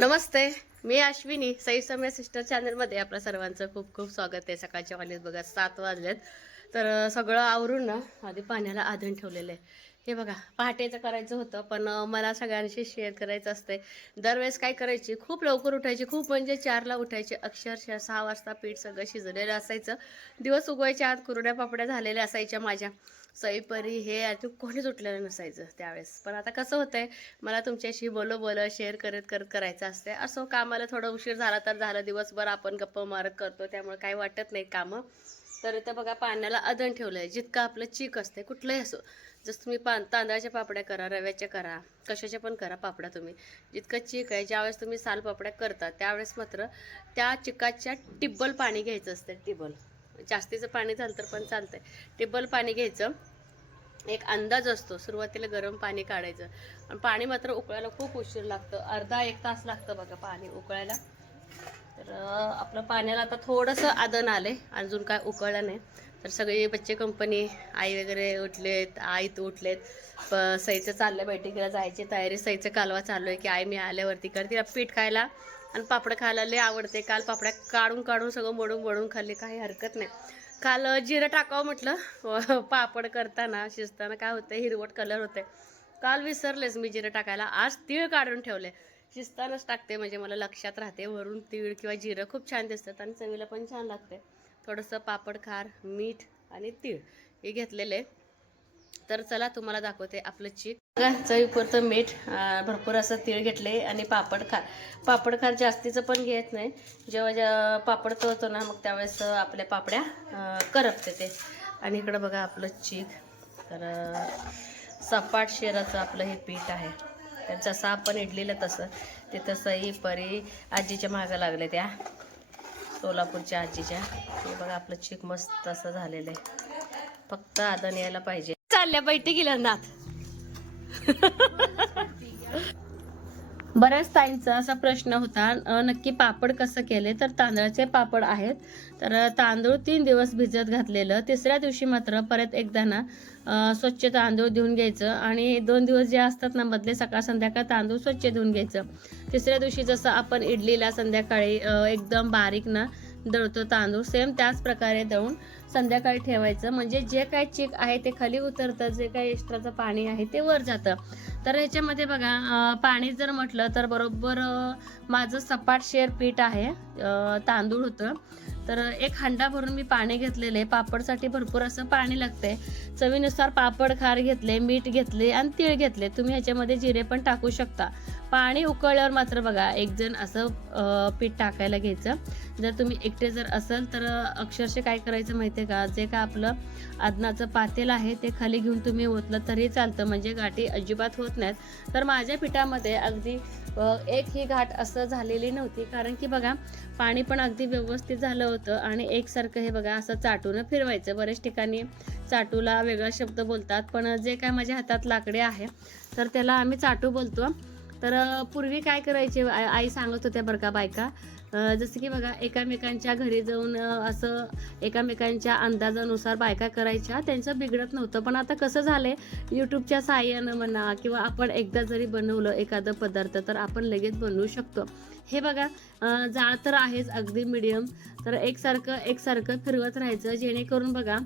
नमस्ते. मी अश्विनी सई समय सिस्टर चॅनलमध्ये आपल्या सर्वांचं खूप खूप स्वागत आहे. सकाळच्या वाजलेत बघा 7 वाजलेत. तर सगळं आवरून ना आधी पाण्याला आधण ठेवलेलं आहे. हे बघा पहाटेचं करायचं होतं पण मला सगळ्यांशी शेअर करायचं असते. दरवेळेस काय करायची खूप लवकर उठायची, खूप म्हणजे 4ला उठायची, अक्षरशः 6 वाजता पीठ सगळं शिजलेलं असायचं. दिवस उगवायच्या आत कुरड्या पापड्या झालेल्या असायच्या माझ्या. सईपरी हे अजून कोणीच उठलेलं नसायचं त्यावेळेस. पण आता कसं होतंय, मला तुमच्याशी बोल शेअर करत करत करायचं असते. असो कामाला थोडा उशीर झाला तर झालं, दिवसभर आपण गप्पा मारत करतो त्यामुळे काही वाटत नाही कामं. तर इथं बघा पाण्याला आधण ठेवलंय. जितकं आपलं चीक असते कुठलंही असो, जसं तुम्ही तांदळाच्या पापड्या करा, रव्याच्या करा, कशाच्या पण करा पापड्या तुम्ही, जितकं चीक आहे ज्यावेळेस तुम्ही साल पापड्या करता त्यावेळेस मात्र त्या चिकाच्या टिब्बल पाणी घ्यायचं असतं. टिब्बल जास्तीचं पाणी झालं तर पण चालतंय. टिब्बल पाणी घ्यायचं. एक अंदाज असतो, सुरुवातीला गरम पाणी काढायचं आणि पाणी मात्र उकळायला खूप उशीर लागतं, अर्धा एक तास लागतं बघा पाणी उकळायला. तर आपलं पाण्याला आता थोडंसं आदन आले, अजून काय उकळलं नाही. तर सगळी बच्चे कंपनी आई वगैरे उठलेत, आई तर उठलेत. सईचं चाललं बैठकीला जायची तयारी. सईचं कालवा चालू आहे की आई मी आल्यावरती कर. तिला पीठ खायला आणि पापड खायला लय आवडते. काल पापड्या काढून काढून सगळं मोडून मोडून खाल्ली, काही हरकत नाही. काल जिरं टाकावं म्हटलं पापड करताना शिजताना काय होतं, हिरवट कलर होते. काल विसरलेच मी जिरं टाकायला. आज तीळ काढून ठेवले, शिजतानाच टाकते म्हणजे मला लक्षात राहते. वरून तीळ किंवा जिरं खूप छान दिसतात आणि चवीला पण छान लागते. थोडंसं पापड खार, मीठ आणि तीळ हे घेतलेले. तर चला तुम्हाला दाखवते आपलं चीक. बघा चवीपुरतं मीठ, भरपूर असं तीळ घेतले आणि पापड खार. पापड खार जास्तीचं पण घेत नाही. जेव्हा पापड तळतो ना मग त्यावेळेस आपल्या पापड्या करपते ते. आणि इकडं बघा आपलं चीक. तर सपाट शेराचं आपलं हे पीठ आहे. तर जसं आपण इडलीला तसं ते तसंही परी आजीच्या मागं लागले, त्या सोलापूरच्या आजीच्या. हे बघा आपलं चीक मस्त असं झालेलं आहे, फक्त आदन यायला पाहिजे. चालल्या बैठकीला नाथ. बऱ्याच ताईंचा असा प्रश्न होता, नक्की पापड कसं केले. तर तांदळाचे पापड आहेत. तर तांदूळ 3 दिवस भिजत घातलेलं, तिसऱ्या दिवशी मात्र परत एकदा ना स्वच्छ तांदूळ धुवून घ्यायचं आणि 2 दिवस जे असतात ना मधले, सकाळ संध्याकाळ तांदूळ स्वच्छ धुवून घ्यायचं. तिसऱ्या दिवशी जसं आपण इडलीला संध्याकाळी एकदम बारीक ना दळतो तांदूळ, सेम त्याच प्रकारे दळून संध्याकाळी ठेवायचं. म्हणजे जे काय चीक आहे ते खाली उतरतं, जे काय एक्स्ट्राचं पाणी आहे ते वर जातं. तर ह्याच्यामध्ये बघा पाणी जर म्हटलं तर बरोबर माझं सपाट शेर पीठ आहे, तांदूळ होतं. तर एक हांडा भरून मी पाणी घेतलेलं आहे. पापडसाठी भरपूर असं पाणी लागतंय. चवीनुसार पापड खार घेतले, मीठ घेतले आणि तीळ घेतले. तुम्ही ह्याच्यामध्ये जिरे पण टाकू शकता. पाणी उकळल्यावर मात्र बघा एक जण असं पीठ टाकायला घ्यायचं. जर तुम्ही एकटे जर असाल तर अक्षरशः काय करायचं माहिती आहे का, जे का आपलं आदनाचं पातेल आहे ते खाली घेऊन तुम्ही ओतलं तरी चालतं, म्हणजे गाठी अजिबात होत नाहीत. तर माझ्या पिठामध्ये अगदी एक ही गाठ असं झालेली नव्हती, कारण की बघा पाणी पण अगदी व्यवस्थित झालं होतं. आणि एकसारखं हे बघा असं चाटून फिरवायचं. बऱ्याच ठिकाणी चाटूला वेगळा शब्द बोलतात, पण जे काय माझ्या हातात लाकडे आहे तर त्याला आम्ही चाटू बोलतो. तर पूर्वी काय करायचे आई सांगत होत्या बरं का बायका, जसं की बघा एकामेकांच्या घरी जाऊन असं एकामेकांच्या अंदाजानुसार बायका करायच्या, त्यांचं बिघडत नव्हतं. पण आता कसं झालंय, यूट्यूबच्या साहाय्यानं म्हणा किंवा आपण एकदा जरी बनवलं एखादं पदार्थ तर आपण लगेच बनवू शकतो. हे बघा जाळ तर आहेच अगदी मिडियम. तर एकसारखं फिरवत राहायचं, जेणेकरून बघा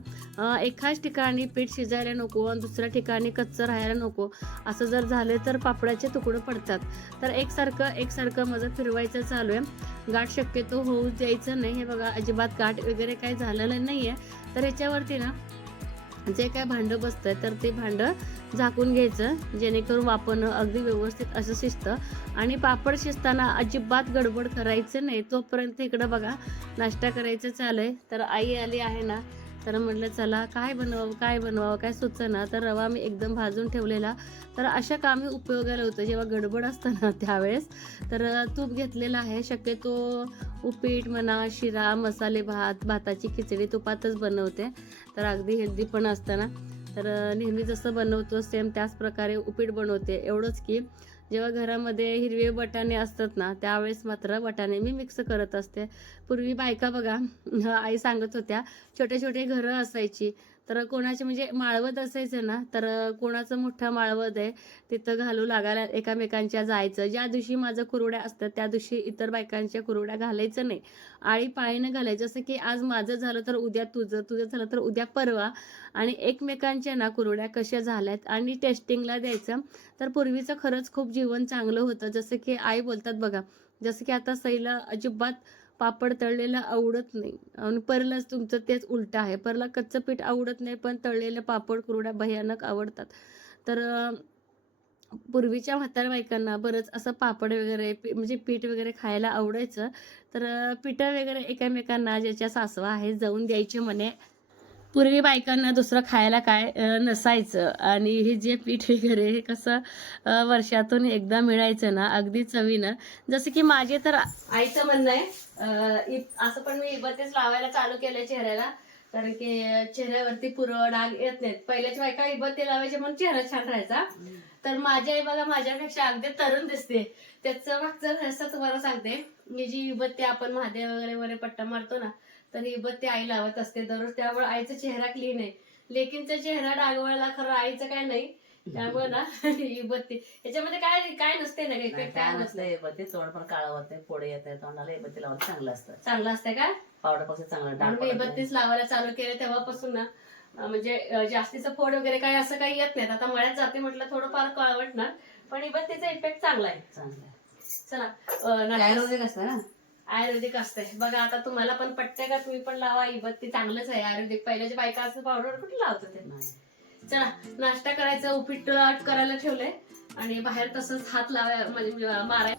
एकाच ठिकाणी पीठ शिजायला नको आणि दुसऱ्या ठिकाणी कच्चं राहायला नको. असं जर झालं तर पापडाचे तुकडे पडतात. तर एकसारखं माझं फिरवायचं चालू आहे. गाठ शक्यतो होऊ द्यायचं नाही. हे बघा अजिबात गाठ वगैरे काही झालेलं नाही आहे. तर ह्याच्यावरती ना जे काय भांडं बसतंय तर ते भांडं झाकून घ्यायचं, जेणेकरून वापरणं अगदी व्यवस्थित असं शिजतं. आणि पापड शिजताना अजिबात गडबड करायचं नाही. तोपर्यंत इकडं बघा नाश्ता करायचं चालू आहे. तर आई आली आहे ना, तर म्हटलं चला काय बनवावं काय सुचना. तर रवा मी एकदम भाजून ठेवलेला. तर अशा कामी उपयोगाला होतं जेव्हा गडबड असतं ना त्यावेळेस. तर तूप घेतलेलं आहे. शक्यतो उपीट म्हणा, शिरा, मसाले भात, भाताची खिचडी तुपातच बनवते. तर अगदी हेल्दी पण असतं ना. तर नेहमी जसं बनवतो सेम त्याच प्रकारे उपीट बनवते. एवढंच की जेव्हा घरामध्ये हिरवे वाटाणे असतात ना त्यावेळेस मात्र वाटाणे मी मिक्स करत असते. पूर्वी बायका बघा आई सांगत होत्या छोटे छोटे घरं असायची, तर कोणाचे म्हणजे माळवत असायचं ना, तर कोणाचं मोठं माळवत आहे तिथं घालू लागायला एकमेकांच्या जायचं. ज्या दिवशी माझं कुरवड्या असतात त्या दिवशी इतर बायकांच्या कुरवड्या घालायचं नाही, आळीपाळीनं घालायचं. जसं की आज माझं झालं तर उद्या तुझं, तुझं झालं तर उद्या परवा, आणि एकमेकांच्या ना कुरवड्या कशा झाल्यात आणि टेस्टिंगला द्यायचं. तर पूर्वीचं खरंच खूप जीवन चांगलं होतं. जसं की आई बोलतात बघा, जसं की आता सईला अजिबात पापड तळलेलं आवडत नाही, आणि परलाच तुमचं तेच उलटं आहे. परला कच्चं पीठ आवडत नाही, पण तळलेले पापड कुरवड्या भयानक आवडतात. तर पूर्वीच्या म्हाताऱ्या बायकांना बरंच असं पापड वगैरे म्हणजे पीठ वगैरे खायला आवडायचं. तर पिठं वगैरे एकमेकांना ज्याच्या सासवा आहेत जाऊन द्यायचे म्हणे. पूर्वी बायकांना दुसरं खायला काय नसायचं, आणि हे जे पीठ वगैरे हे कसं वर्षातून एकदा मिळायचं ना, अगदी चवीनं. जसं की माझे तर आईचं म्हणणं आहे, असं पण मी इबतेच लावायला चालू केलं चेहऱ्याला, कारण की चेहऱ्यावरती पुरळ डाग येत नाहीत. पहिल्याच्या बायका इबते लावायचे म्हणून चेहरा छान राहायचा. तर माझी आई बघा माझ्यापेक्षा अगदी तरुण दिसते. त्याचं मागचं रहस्य तुम्हाला सांगते. ही जी इबत्ती आपण महादेव वगैरे वर पट्टा मारतो ना, तर इबत्ती आई लावत असते दररोज. त्यामुळे आईचा चेहरा क्लीन आहे. लेकींचा चेहरा डागवायला खरं आईचं काय नाही. त्यामुळे ना इबत्ती याच्यामध्ये काय काय नसते ना, काय नसतं. इबत्ती तोंड पण काळं होते, फोडे येते तोंडाला. इबत्ती लावून चांगलं असतं. चांगलं असतंय का? पावडर पासून चांगलं. मी इबत्तीच लावायला चालू केलं तेव्हापासून ना, म्हणजे जास्तीचं फोड वगैरे काही असं काही येत नाही. आता मळ्यात जाते म्हटलं थोडंफार काळवटणार, पण इबत्तीचा इफेक्ट चांगला आहे. चला आयुर्वेदिक असतं ना, आयुर्वेदिक असते बघा. आता तुम्हाला पण पटते का? तुम्ही पण लावा इबत्ती, चांगलंच आहे आयुर्वेदिक. पहिल्याच्या बायका असं पावडर कुठे लावत होते. चला नाश्ता करायचं, उपीट करायला ठेवलंय, आणि बाहेर तसंच हात लावाय म्हणजे माराय.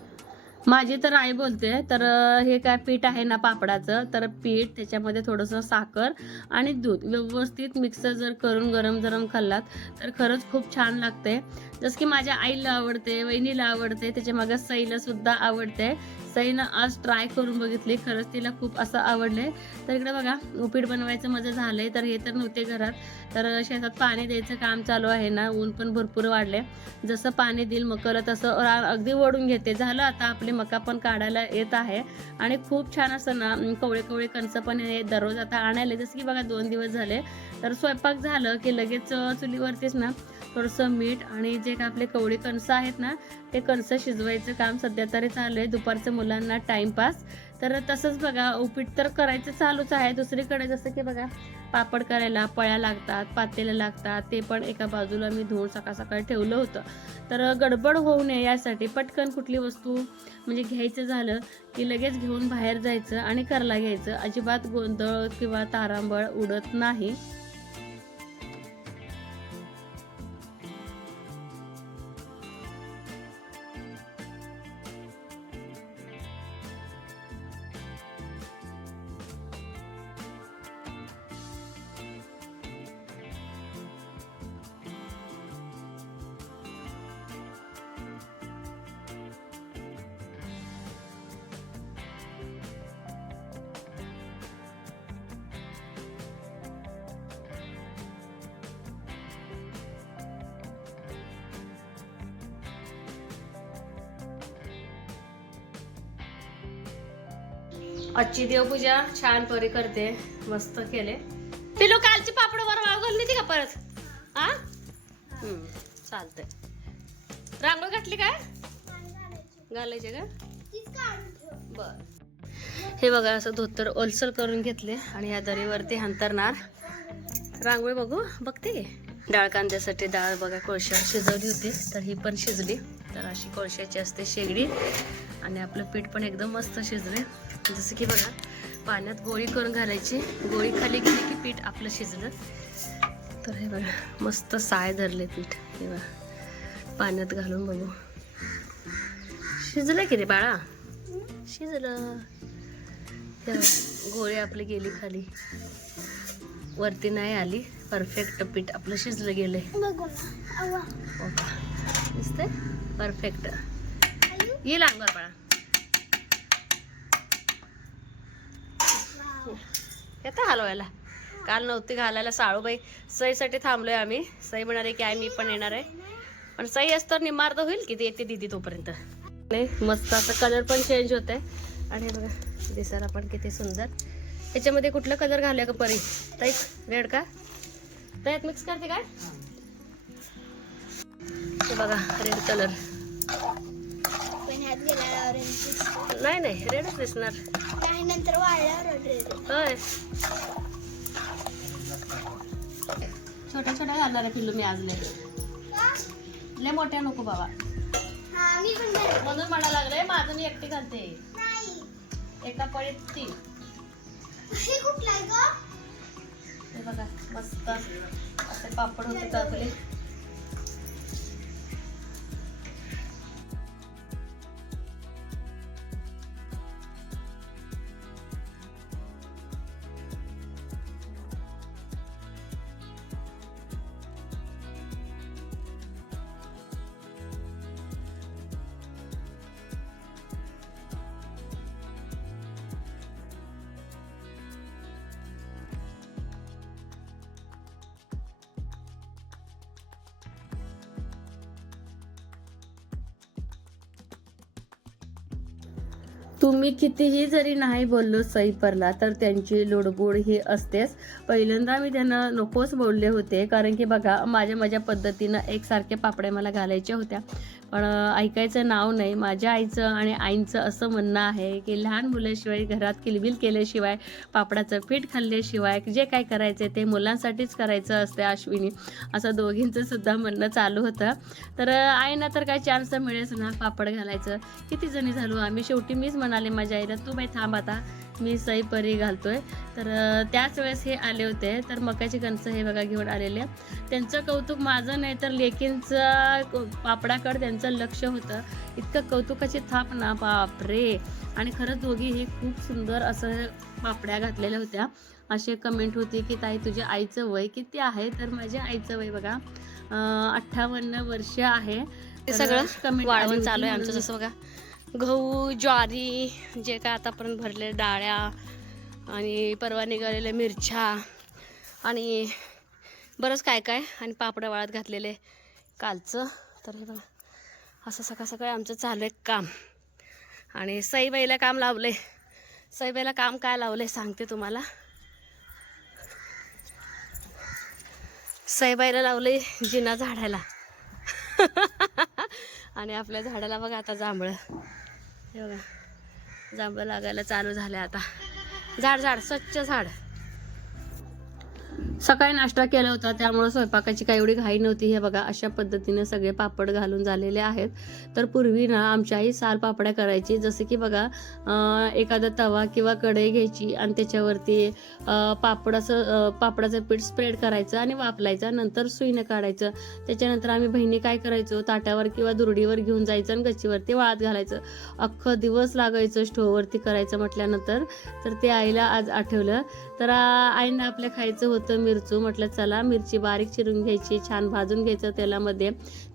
माझी तर आई बोलते, तर हे काय पीठ आहे ना पापडाचं, तर पीठ त्याच्यामध्ये थोडंसं साखर आणि दूध व्यवस्थित मिक्सर जर करून गरम गरम खाल्लात तर खरंच खूप छान लागते. जसं की माझ्या आईला आवडते, वहिनीला आवडते, त्याच्या मागे सईला सुद्धा आवडते. सईनं आज ट्राय करून बघितली, खरंच तिला खूप असं आवडले. तर इकडे बघा उपीट बनवायचं माझं झालंय. तर हे तर नव्हते घरात, तर शेतात पाणी द्यायचं काम चालू आहे ना, ऊन पण भरपूर वाढले. जसं पाणी देईल मकाला तसं अगदी ओढून घेते. झालं आता आपली मका पण काढायला येत आहे, आणि खूप छान असं ना कवळे कवळे कणसं पण दररोज आता आणायला. जसं की बघा 2 दिवस झाले. तर स्वयंपाक झालं की लगेच चुलीवरतीच ना थोडंसं मीठ आणि जे काय आपले कवळे कणसं आहेत ना ते कणसं शिजवायचं काम सध्या तरी चालू आहे. दुपारचं मुलांना टाइमपास. तर तसंच बघा उपीट तर करायचं चालूच आहे. दुसरीकडे जसं की बघा पापड करायला पळ्या लागतात, पातेले लागतात, ते पण एका बाजूला मी धुवून सकाळ सकाळी ठेवलं होतं. तर गडबड होऊ नये यासाठी पटकन कुठली वस्तू म्हणजे घ्यायचं झालं की लगेच घेऊन बाहेर जायचं आणि करायला घ्यायचं. अजिबात गोंधळ किंवा तारांबळ उडत नाही. आजची देवपूजा छान परी करते, मस्त केले. पिलो कालची पापड वर वाळवली होती का परत? हा चालतंय. रांगोळी घातली काय? घालायचे का? बर. हे बघा असं धोतर ओलसर करून घेतले आणि या दरीवरती अंतरणार. रांगोळी बघते की डाळ कांद्यासाठी डाळ बघा कोळशावर शिजवली होती, तर ही पण शिजली. तर अशी कोळशाची असते शेगडी, आणि आपलं पीठ पण एकदम मस्त शिजले. जसं की बघा पाण्यात गोळी करून घालायची, गोळी खाली गेली की पीठ आपलं शिजलं. तर हे बघा मस्त साय धरले पीठ. हे बघा पाण्यात घालून बघू शिजलं की रे बाळा, शिजलं. गोळी आपली गेली खाली, वरती नाही आली. परफेक्ट पीठ आपलं शिजलं गेलंय. दिसतंय परफेक्ट. येईल अंगावर बाळा. येतं हलवायला. काल नव्हती घालायला साळूबाई, सईसाठी थांबलोय आम्ही. सई म्हणाले की आई मी पण येणार आहे, पण सई असतं निमार्द होईल की येते दिदी तोपर्यंत. मस्त असं कलर पण चेंज होत आहे, आणि बघा दिसायला पण किती सुंदर. याच्यामध्ये कुठला कलर घालूया का परी? ताई रेड का? तर यात मिक्स करते काय हा. हे बघा रेड कलर पण ह्यात गेल्यावर ऑरेंज दिसतो. नाही नाही रेडच दिसणार नाही नंतर वाढल्यावर रेड. होय छोट्या छोट्या घालणार आहे पिल्लू मी आज लय मोठ्या नको बाबा हा मी पण नाही. म्हणून म्हणा लागलंय माझं मी एकटी घालते नाही. एका पळीत 3 हे कुठला आहे ग? हे बघा मस्त असे पापड होते तर आपले तुम्ही कितीही जरी नाही बोललो सईपरला तर त्यांची लुडबुड ही असतेच. पहिल्यांदा मी त्यांना नकोच बोलले होते कारण की बघा माझ्या पद्धतीनं एकसारखे पापड्या मला घालायच्या होत्या पण ऐकायचं नाव नाही. माझ्या आईचं आणि आईंचं असं म्हणणं आहे की लहान मुलाशिवाय घरात किलबिल केल्याशिवाय पापडाचं पीठ खाल्ल्याशिवाय जे काय करायचं ते मुलांसाठीच करायचं असते अश्विनी असं दोघींचं सुद्धा म्हणणं चालू होतं. तर आईना तर काय चान्स मिळेच ना पापड घालायचं. किती जणी झालो आम्ही शेवटी मीच म्हणाले माझ्या आईला तू बाई थांब आता मी सई परी घालतोय. तर त्याच वेळेस हे आले होते तर मकाची कणसं हे बघा घेऊन आलेले. त्यांचं कौतुक माझं नाही तर लेकींचं पापडाकडे त्यांचं लक्ष होतं. इतकं कौतुकाची थाप ना बापरे. आणि खरंच दोघीही खूप सुंदर असं पापड्या घातलेल्या होत्या. असे कमेंट होती की ताई तुझ्या आईचं वय किती आहे तर माझ्या आईचं वय बघा 58 वर्ष आहे. ते सगळं कमेंट वाळवण चालू आहे आमचं. जसं बघा गहू ज्वारी जे काय आतापर्यंत भरले डाळ्या आणि परवा निघालेल्या मिरच्या आणि बरंच काय काय आणि पापड वाळत घातलेले कालचं. तर हे बघा असं सकाळ सकाळी आमचं चालू आहे काम. आणि सईबाईला काम लावले. सईबाईला काम काय लावले सांगते तुम्हाला. सईबाईला लावले जिना झाडायला आणि आपल्या झाडाला बघा आता जांभळं हे बघा जांभळं लागायला चालू झाले आता. झाड स्वच्छ झाड. सकाळी नाश्ता केला होता त्यामुळे स्वयंपाकाची काही एवढी घाई नव्हती. हे बघा अशा पद्धतीने सगळे पापड घालून झालेले आहेत. तर पूर्वी ना आमची आई साल पापड्या करायची. जसे की बघा एखादा तवा किंवा कढई घ्यायची आणि त्याच्यावरती पापडाचं पीठ स्प्रेड करायचं आणि वापलायचं. नंतर सुईनं काढायचं. त्याच्यानंतर आम्ही बहिणी काय करायचो ताटावर किंवा दुरडीवर घेऊन जायचं आणि गच्चीवरती वाळत घालायचं. अख्खं दिवस लागायचं स्टोववरती करायचं म्हटल्यानंतर. तर ते आईला आज आठवलं. तर आईनं आपल्या खायचं होतं मिरचू. म्हटलं चला मिरची बारीक चिरून घ्यायची छान भाजून घ्यायचं तेलामध्ये.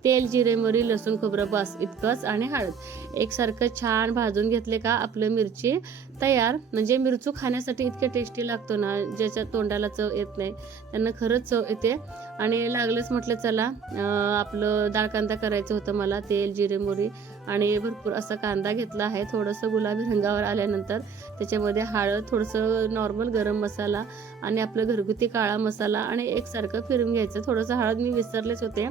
तेल जिरे मोहरी लसूण खोबरं बस इतकंच आणि हळद एकसारखं छान भाजून घेतले का आपलं मिरची तयार. म्हणजे मिरचू खाण्यासाठी इतके टेस्टी लागतो ना ज्याच्या तोंडाला चव येत नाही त्यांना खरंच चव येते. आणि लागलंच म्हटलं चला आपलं डाळ कांदा करायचं होतं मला. तेल जिरे मोहरी आणि भरपूर असा कांदा घेतला आहे. थोडंसं गुलाबी रंगावर आल्यानंतर त्याच्यामध्ये हळद थोडंसं नॉर्मल गरम मसाला आणि आपलं घरगुती काळा मसाला आणि एकसारखं फिरून घ्यायचं. थोडंसं हळद मी विसरलेच होते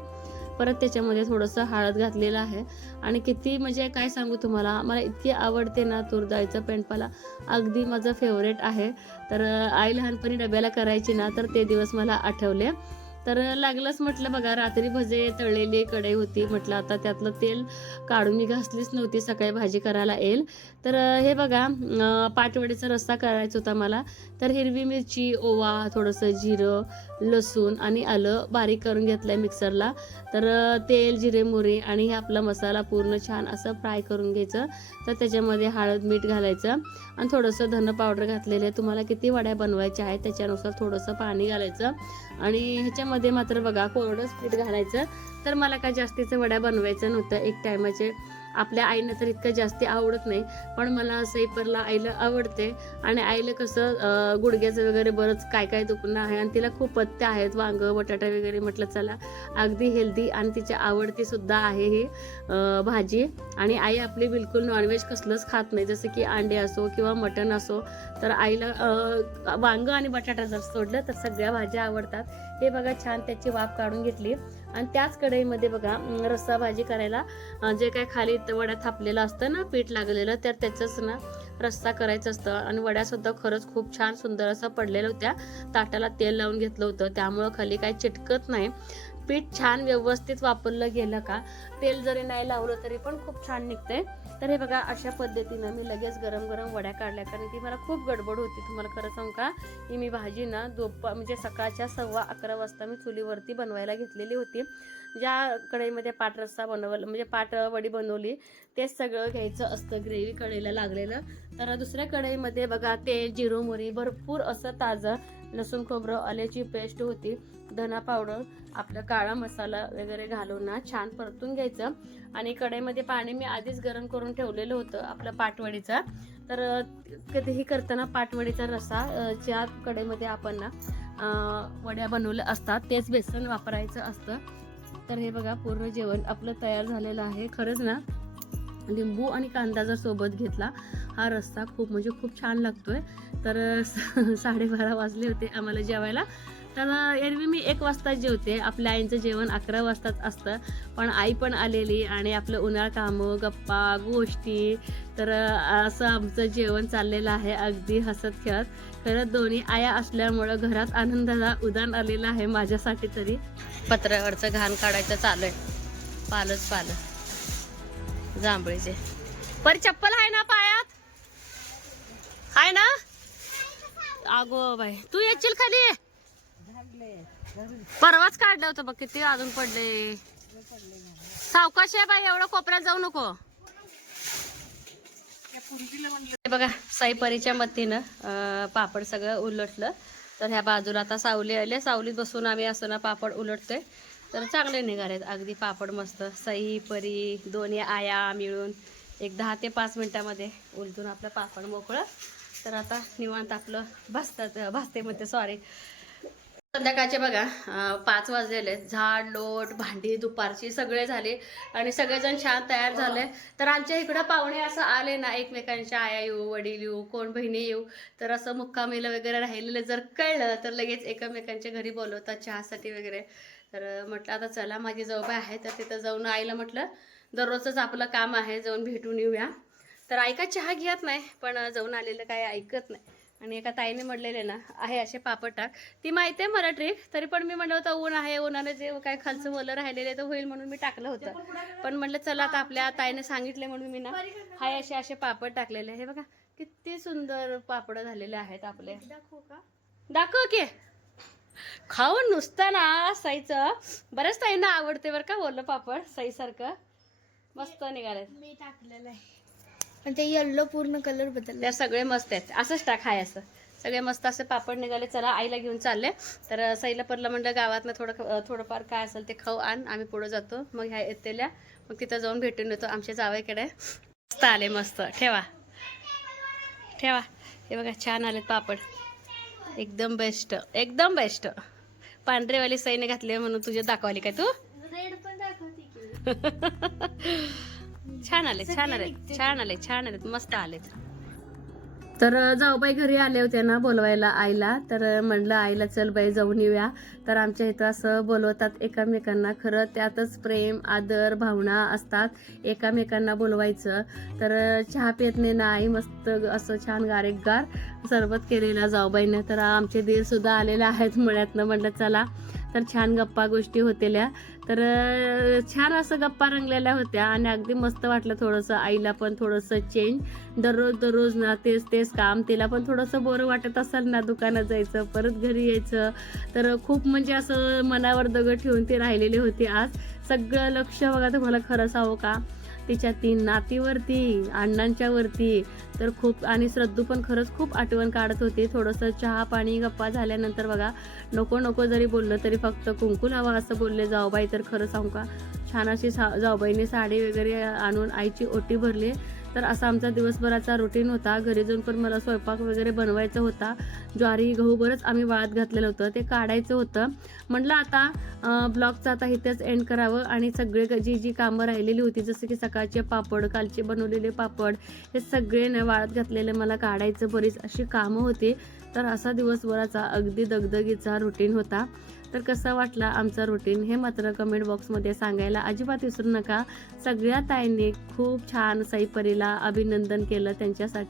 परत त्याच्यामध्ये थोडंसं हळद घातलेलं आहे. आणि किती म्हणजे काय सांगू तुम्हाला मला इतकी आवडते ना तूर डाळीचा पेंडपाला अगदी माझं फेवरेट आहे. तर आई लहानपणी डब्याला करायची ना तर ते दिवस मला आठवले. तर लागलंच म्हटलं बघा रात्री भजे तळलेली कढई होती. म्हटलं आता त्यातलं तेल काढून मी घासलीच नव्हती सकाळी भाजी करायला येईल. तर हे बघा पाटवडीचा रस्सा करायचा होता मला. तर हिरवी मिरची ओवा थोडंसं जिरं लसूण आणि आलं बारीक करून घेतलं आहे मिक्सरला. तर तेल जिरे मोहरी आणि हे आपला मसाला पूर्ण छान असं फ्राय करून घ्यायचं. तर त्याच्यामध्ये हळद मीठ घालायचं आणि थोडंसं धन पावडर घातलेलं. तुम्हाला किती वड्या बनवायच्या आहेत त्याच्यानुसार थोडंसं पाणी घालायचं. आणि ह्याच्यामध्ये मात्र बघा कोरडंच पीठ घालायचं. तर मला काय जास्तीचं वड्या बनवायचं नव्हतं. एक टायमाचे आपल्या आईनं तर इतकं जास्ती आवडत नाही, पण मला सईपरला आईला आवडते. आणि आईला कसं गुडघ्याचं वगैरे बरंच काय काय दुखणं आहे आणि तिला खूप पथ्य आहेत, वांग बटाटा वगैरे. म्हटलं चला अगदी हेल्दी आणि तिच्या आवडती सुद्धा आहे ही भाजी. आणि आई आपली बिलकुल नॉनव्हेज कसलंच खात नाही, जसं की अंडे असो किंवा मटण असो. तर आईला वांग आणि बटाटा जर सोडलं तर सगळ्या भाज्या आवडतात. हे बघा छान त्याची वाफ काढून घेतली आणि त्याच कढईमध्ये बघा रस्सा भाजी करायला जे काय खाली वड्या थापलेलं असतं ना, पीठ लागलेलं, तर त्याचंच ना रस्सा करायचं असतं. आणि वड्या सुद्धा खरंच खूप छान सुंदर असं पडलेलं होत्या. ताटाला तेल लावून घेतलं होतं, त्यामुळं खाली काही चिटकत नाही. पीठ छान व्यवस्थित वापरलं गेलं का तेल जरी नाही लावलं तरी पण खूप छान निघतंय. तर हे बघा अशा पद्धतीनं मी लगेच गरम गरम वड्या काढल्या, कारण की मला खूप गडबड होती. तुम्हाला खरं सांगू का, ही मी भाजी ना म्हणजे सकाळच्या 11:15 वाजता मी चुलीवरती बनवायला घेतलेली होती. ज्या कढईमध्ये पाट रस्सा बनवला म्हणजे पाट वडी बनवली तेच सगळं घ्यायचं असतं, ग्रेव्ही कढईला लागलेलं. तर दुसऱ्या कढईमध्ये बघा तेल, जिरं, मोहरी, भरपूर असं ताजं लसूण खोबरं आल्याची पेस्ट होती, धना पावडर, आपला काळा मसाला वगैरे घालून ना छान परतून घ्यायचं. आणि कढईमध्ये पाणी मी आधीच गरम करून ठेवलेलं होतं आपलं पाटवडीचा. तर कधीही करताना पाटवडीचा रस्सा ज्या कढईमध्ये आपण ना वड्या बनवल्या असतात तेच बेसन वापरायचं असतं. तर हे बघा पूर्ण जेवण आपलं तयार झालेलं आहे. खरंच ना लिंबू आणि कांदा जर सोबत घेतला हा रस्सा खूप म्हणजे खूप छान लागतोय. तर 12:30 वाजले होते आम्हाला जेवायला. तर एरवी मी 1 वाजता जेवते, आपल्या आईंचं जेवण 11 वाजताच असतं. पण आई पण आलेली आणि आपलं उन्हाळ कामं, गप्पा गोष्टी, तर असं आमचं जेवण चाललेलं आहे अगदी हसत खेळत. खरंच दोन्ही आया असल्यामुळं घरात आनंदाला उदान आलेलं आहे माझ्यासाठी तरी. पत्र्यावरचं घाण काढायचं चालू आहे, पालच जांभळीचे. पर चप्पल आहे ना पायात, आहे ना? अगो बाई तू येशील खाली, परवाच काढलं होतं बघ, किती अजून पडले. सावकाश आहे बाई, एवढं कोपऱ्यात जाऊ नको. बघा साईपरीच्या मतीनं पापड सगळं उलटलं. तर ह्या बाजूला आता सावली आली, सावलीत बसून आम्ही असं ना पापड उलटतोय. तर चांगले निघालेत अगदी पापड मस्त. सई परी दोन्ही आया मिळून एक 10 ते 5 मिनिटामध्ये उलटून आपलं पापड मोकळं. तर आता निवांत आपलं भाजते म्हणते सॉरी. संध्याकाळचे बघा 5 वाजलेले, झाड लोट भांडी दुपारची सगळे झाले आणि सगळेजण छान तयार झाले. तर आमच्या इकडं पाहुणे असं आले ना, एकमेकांच्या आया येऊ, वडील येऊ, कोण बहिणी येऊ, तर असं मुक्कामीला वगैरे राहिलेलं जर कळलं तर लगेच एकमेकांच्या घरी बोलवतात चहासाठी वगैरे. तर म्हटलं आता चला माझी जाऊबाई आहे तर तिथं जाऊन आईला म्हटलं दररोजच आपलं काम आहे, जाऊन भेटून येऊया. तर आई का चहा घेत नाही, पण जाऊन आलेलं काय ऐकत नाही. आणि एका ताईने म्हटलेले ना आहे असे पापड टाक, ती माहिती आहे मला ट्रिक, तरी पण मी म्हटलं होतं ऊन आहे, उन्हाने जे काय खालचं ओलं राहिलेलं तर होईल म्हणून मी टाकलं होतं. पण म्हटलं चला आता आपल्या ताईने सांगितले म्हणून मी ना हाय असे पापड टाकलेले. हे बघा किती सुंदर पापड झालेले आहेत आपले. दाखव की खाऊन नुसतं ना साईचं. बऱ्याच ताईंना आवडते बरं का ओलं पापड, साईसारखं मस्त निघाले. मी टाकलेलं आहे पण ते येल्लो पूर्ण कलर बदलला. त्या सगळे मस्त आहेत, असंच टाक हाय असं. सगळे मस्त असे पापड निघाले. चला आईला घेऊन चालले. तर साईला परला म्हणलं गावातनं थोडंफार काय असेल ते खाऊ आण, आम्ही पुढे जातो. मग ह्या येतेल्या मग तिथं जाऊन भेटून येतो. आमच्या जावईकडे मस्त आले, मस्त ठेवा. हे बघा छान आलेत पापड, एकदम बेस्ट एकदम बेस्ट. पांढरेवाली सईने घातले म्हणून तुझे दाखवली काय तू? रेड पण दाखवते छान आले मस्त आलेत. तर जाऊबाई घरी आले होते ना बोलवायला आईला. तर म्हणलं आईला चल बाई जाऊन येऊया. तर आमच्या इथं असं बोलवतात एकमेकांना. खरं त्यातच प्रेम आदर भावना असतात, एकमेकांना बोलवायचं. तर चहा पित नाही ना आई, मस्त असं छान गारेगार सरबत केलेला जाऊबाईनं. तर आमचे दीर सुद्धा आलेले आहेत मुळ्यातनं. म्हणलं चला, तर छान गप्पा गोष्टी होतेल्या. तर छान असं गप्पा रंगलेल्या होत्या आणि अगदी मस्त वाटलं थोडंसं. आईला पण थोडंसं चेंज, दररोज ना तेच काम. तिला पण थोडंसं बोरं वाटत असेल ना, दुकानात जायचं परत घरी यायचं. तर खूप म्हणजे असं मनावर दगड ठेवून ती राहिलेली होती. आज सगळं लक्ष बघा तुम्हाला खरं सांगू का तिच्या 3 नातीवरती, अण्णांच्या वरती. तर खूप, आणि श्रद्धू पण खरंच खूप आठवण काढत होती. थोडंसं चहा पाणी गप्पा झाल्यानंतर बघा नको जरी बोललं तरी फक्त कुंकू लावा असं बोलले जाऊबाई. तर खरं सांगू का छान अशी जाऊबाईने साडी वगैरे आणून आईची ओटी भरली. तर असा आमचा दिवसभराचा रुटीन होता. घरी जाऊन पण मला स्वयंपाक वगैरे बनवायचा होता. ज्वारी गहू बरंच आम्ही वाळत घातलेलं होतं, ते काढायचं होतं. म्हटलं आता ब्लॉगचं आता इथेच एंड करावं आणि सगळे जी कामं राहिलेली होती, जसं की सकाळचे पापड, कालचे बनवलेले पापड, हे सगळे वाळत घातलेले मला काढायचं, बरीच अशी कामं होती. तर असा दिवसभराचा अगदी दगदगीचा रुटीन होता. तर कसा वाटला आमचा रुटीन हे मात्र कमेंट बॉक्समध्ये सांगायला अजिबात विसरू नका. सगळ्या ताईंनी खूप छान सईपरीला अभिनंदन केलं त्यांच्यासाठी.